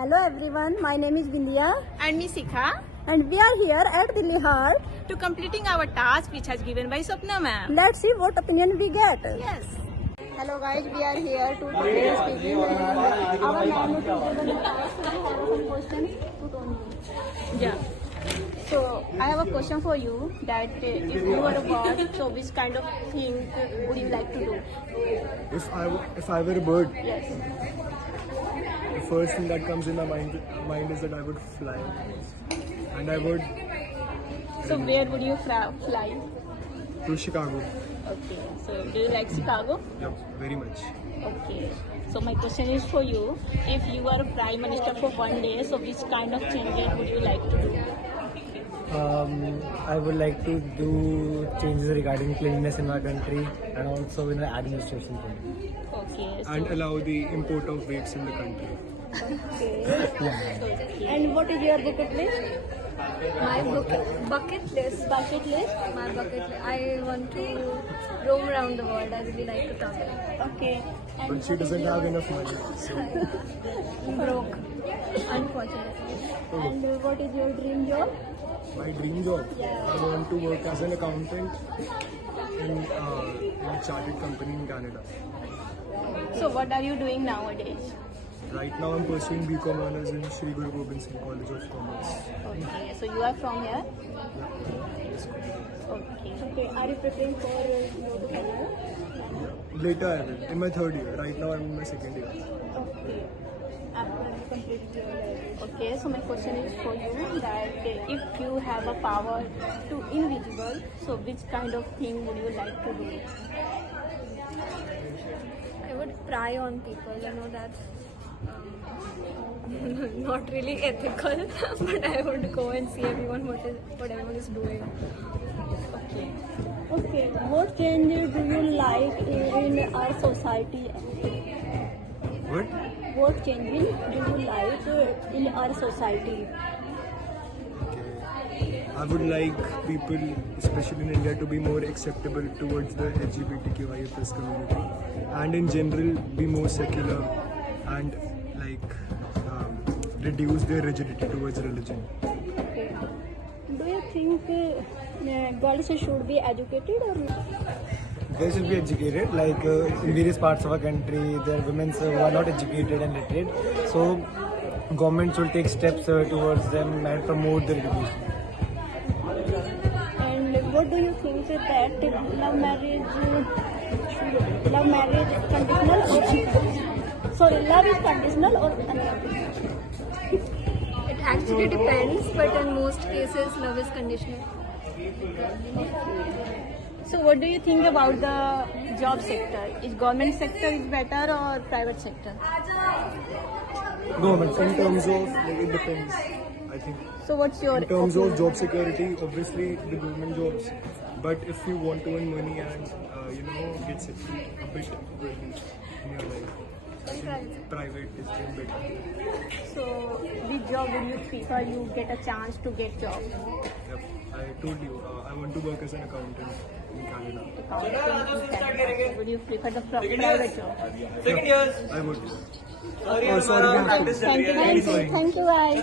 Hello everyone, my name is Bindiya And me Sikha, and we are here at Delhi Heart. to completing our task which has given by Swapna ma'am. Let's see what opinion we get. Yes. Hello guys, we are here to today speaking and our ma'am is given the task to have some questions to Tony. Yeah. So I have a question for you that if you were a bird, so which kind of thing would you like to do? If I were a bird, Yes. the first thing that comes in my mind is that I would fly, and I would So where would you fly? to Chicago. Okay. So do you like Chicago? Yep, very much. Okay. So my question is for you. If you were a prime minister for one day, so which kind of changes would you like to do? I would like to do changes regarding cleanliness in my country and also in the administration. Okay. So, And allow the import of vapes in the country. okay. And what is your bucket list? My bucket list. Bucket list? My bucket list. I want to roam around the world. I really like to travel. Okay. But she doesn't have enough money. So, Broke, unfortunately. And what is your dream job? my dream job, I want to work as an accountant in a chartered company in Canada. So what are you doing nowadays? Right now, I'm pursuing BCom honors in Shri Guru Gobind Singh College of Commerce. Okay, so you are from here? Okay. Okay, are you preparing for go to Canada? Later, I will. In my third year. Right now, I'm in my second year. Okay. After you complete your Okay, so my question is for you that if you have a power to invisible, so which kind of thing would you like to do? I would pry on people. I know that's not really ethical, but I would go and see what everyone is doing. Okay. Okay, what changes do you like in our society? What? What changes do you like in our society? I would like people, especially in India, to be more acceptable towards the LGBTQIA+ community, and in general be more secular and reduce their rigidity towards religion. Okay. Do you think girls should be educated or They should be educated. Like in various parts of our country, there are women who are not educated and literate. So government should take steps towards them and promote their education. and what do you think that love marriage conditional or sorry, love is conditional or unconditional? It actually depends, but in most cases, love is conditional. So what do you think about the job sector? Is government sector is better or private sector? Government, in terms of, it depends, I think. So what's your In terms of opinion? job security, obviously the government jobs. But if you want to earn money and, get settled a bit early in your life, I think private is still better. So which job would you prefer? You get a chance to get job. Yep. I told you, I want to work as an accountant in Canada. Would you prefer the private job? I would. Thank you guys.